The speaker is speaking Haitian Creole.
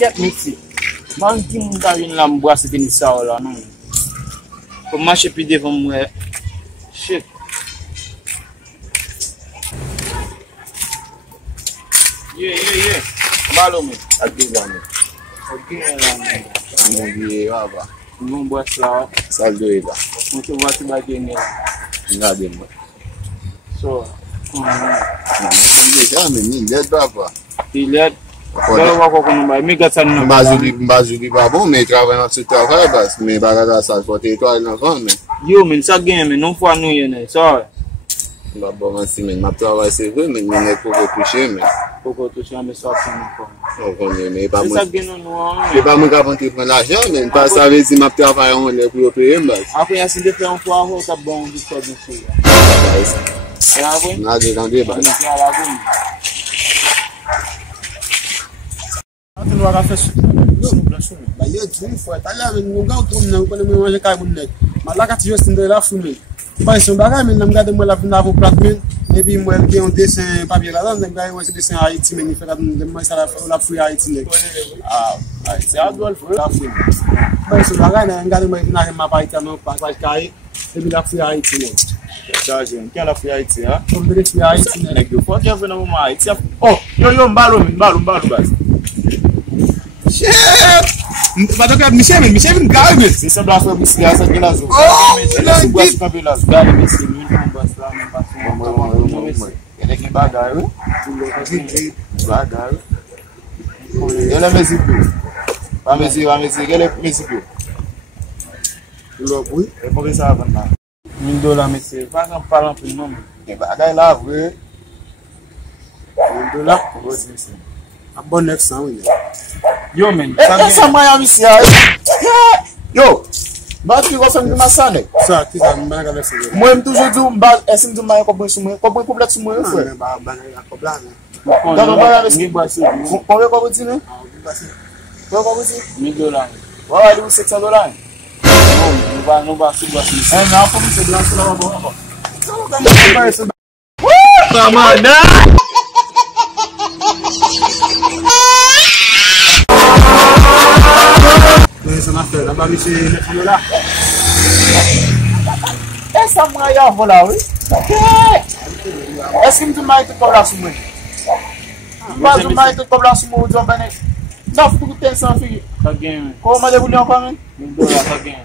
ket meti. Man ki moun ta vin la mboa se teni sa ou la non. Pou mache pi devon mwe. Shit. Yeah. Balo me. Agi la me. Ok la me. Amon biye waba. Moun boa la. Saldo e la. Moun se wati ba genge. Ngade mwe. So. Jamen, ni led baba. Ti led. Galo wako kono ba. Mi gatan no. Mbazuli babo, me travay nan sou travay bas. Me bagada sal kote etwal nan kon men. Yo men, sa gen men, non fwa nou yene. So. Babo man si men, map travay se vwe men, men net poko touche men. Poko touche ame sa apsan nou kon. O kon men, e pa Sa mwen. gen nou an. E pa mwen kapante pren l'ajan men, pas sa vezi map travay an le pou yo peye mbaz. Apre yasin de fe an fwa ho, ta bon di so di sou. E avon? Nade kande bas. Ni kwa la bon. Ate nou waka fes ba yo djou fwa tala men nou ga outou men konen men manje kay moun nek. Ma la kati Justin de la fou men. Ba son bagay men nam gade mwen la vina avon plat men. E bi mwen gen un dessin papier la dan, gade mwen se dessin Haiti men fait mwen sa la fou Haiti nek. Ah, Haiti adol fou la fou. Ba son bagay nan gade mwen vina ma Haiti nan pa kay e bi la fou Haiti nek. Charge, quelle a fait Haïti, hein? Comme de l'expérience Haïti nek. Nek yo fwa ki a vena mou Haïti. Oh, yo mbalo bas. Michel vin gare men. Se se blan fwe bisi a sa gen la zo. Oh, Se blan fwe la zo. Gade mesi, mi yon bas la, mi basi. Gade ki bagay we. Bagay we. Yo le mesi pyo. Pa mesi, gade mesi pyo. Lo pou. E pou ki sa avan la. $1000 mesi. Pa kan palan pou nou men. E bagay la vwe. $1000. Mesi. A bon 900 we. Yo men. Sa maya misi a. Yo, mbaz ki gofen di masane. Sa, ki sa mwen gade se yo. Mwen toujou dou mbaz esin di maya kopwen sou mwen. Kopwen komplet sou mwen fwe. Ba a koblan. Dama maya misi. Mi basi. Konwe kopwen ti men? Konwe kopwen ti? $1000. Wawa di ou $600. Nou ba si basi. E nan pou mi se blan se la wabon. Mamada! Se na fè, la ba mi se $900. E sa mwen ya vola we? Eski mtou may te kobla sou mwen? Mbaz ou may te kobla sou mwen ou diyon bene? Naf pou ten san figi? Ka gen men. Kou mwen de vouli an kwa men? $1000 ka gen.